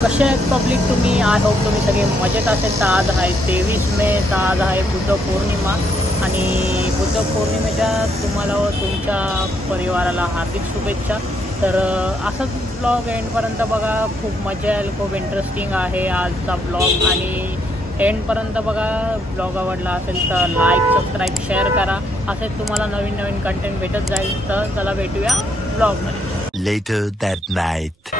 कसे आहेत पब्लिक तुम्ही? आय होप तुम्ही सगळे मजेत असेल. तर आज आहे 23 मे. तर आज आहे बुद्ध पौर्णिमा आणि बुद्ध पौर्णिमेच्या तुम्हाला व तुमच्या परिवाराला हार्दिक शुभेच्छा. तर असंच ब्लॉग एंडपर्यंत बघा, खूप मजा येईल, खूप इंटरेस्टिंग आहे आजचा ब्लॉग. आणि एंडपर्यंत बघा. ब्लॉग आवडला असेल तर लाईक, सबस्क्राईब, शेअर करा. असेच तुम्हाला नवीन नवीन कंटेंट भेटत जाईल. तर चला भेटूया ब्लॉगमध्ये. Later that night.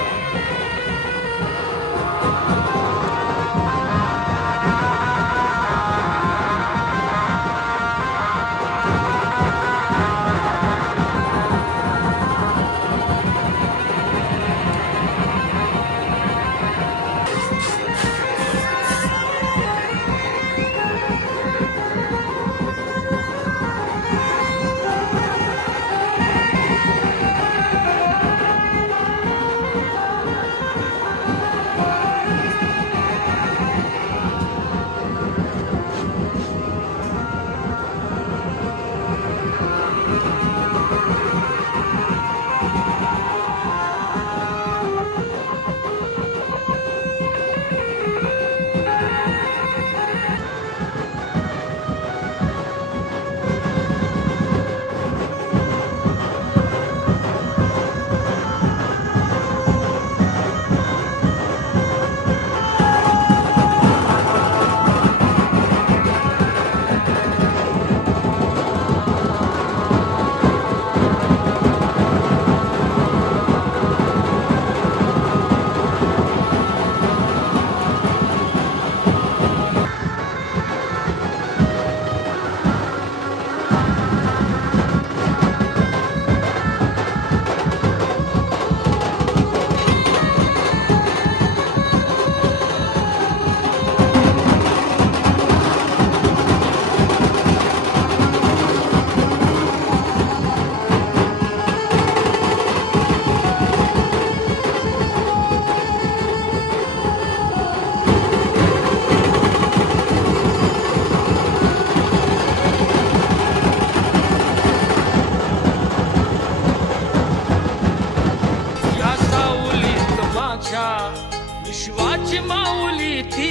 विश्वाची माऊली ती,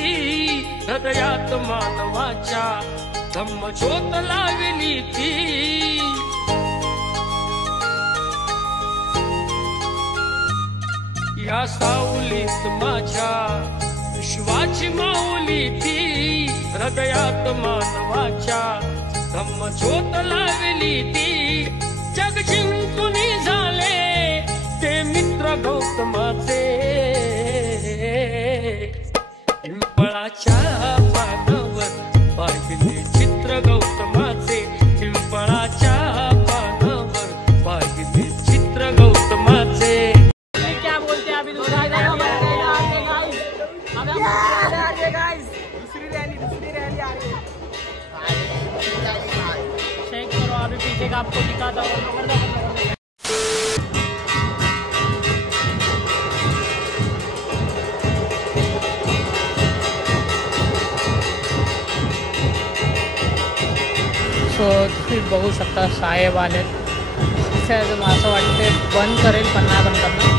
हृदयात मानवाच्या धम्म ज्योत लावली ती. या सावलीत माझ्या विश्वाची माऊली ती, हृदयात मानवाच्या धम्म ज्योत लावली ती. जग जिंकून झाले ते मित्र गौतमाचे, पिंपळाच्या पानावर पाहिले चित्र गौतमाचे. पिंपळाच्या पानावर पाहिले चित्र गौतमाचे. क्या बोलते हैं अभी? दूसरी रैली आ रही है. चेक करो अभी पीछे का आपको दिखाता हूँ. सो तुम्ही बघू शकता साहेब आलेत. असं वाटते बंद करेल पण नाही बंद करणार.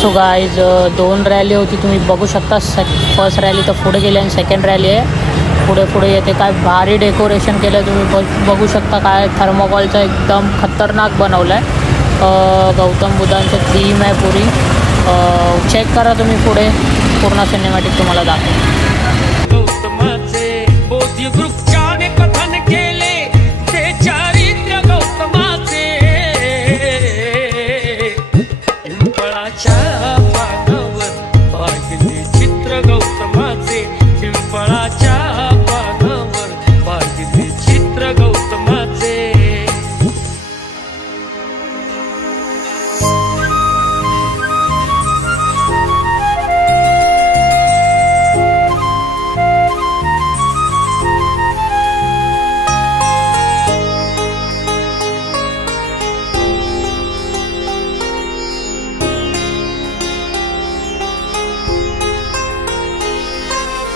सो गाईज 2 रॅली होती, तुम्ही बघू शकता. फर्स्ट रॅली तर पुढे गेली आणि सेकंड रॅली आहे पुढे येते. काय भारी डेकोरेशन केलं तुम्ही बघू शकता. काय थर्मोकॉलचं एकदम खतरनाक बनवलं आहे. गौतम बुद्धांचं थीम आहे पुरी. चेक करा तुम्ही पुढे, पूर्ण सिनेमॅटिक तुम्हाला दाखव. गौतमाचे बोधी वृक्षाने कथन केले ते चारित्र्य गौतमाचे. पिंपळाच्या पानावर पाहिले चित्र गौतमाचे. पिंपळाच्या पानावर पाहिले चित्र गौतमाचे.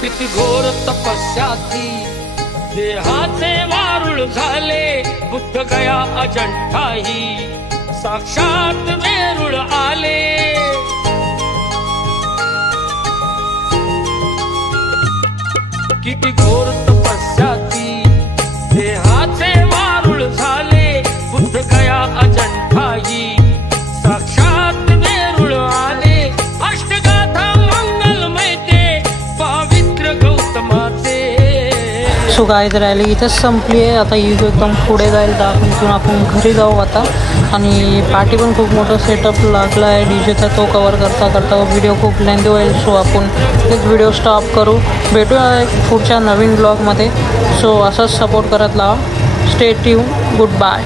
किती घोर तपस्याती देहाचे वारुळ झाले. बुद्ध गया अजंठाही साक्षात वेरूळ आले. किती घोर तपस्याती देहाचे वारुळ झाले. बुद्ध गया अजंठाही साक्षात वेरूळ आले. अष्टगाथा मंगलमय ते पावित्र गौतमाचे. सो गाईज रॅली इथंच संपली आहे. आता इथं एकदम पुढे जाईल, तिथून आपण घरी जाऊ आता. आणि पार्टी पण खूप मोठं सेटअप लागला आहे डीजेचा, तो कवर करता व्हिडिओ खूप लेंदी होईल. सो आपण एक व्हिडिओ स्टॉप करू. भेटूया एक पुढच्या नवीन ब्लॉगमध्ये. सो असंच सपोर्ट करत लावा. Stay tune. Good bye.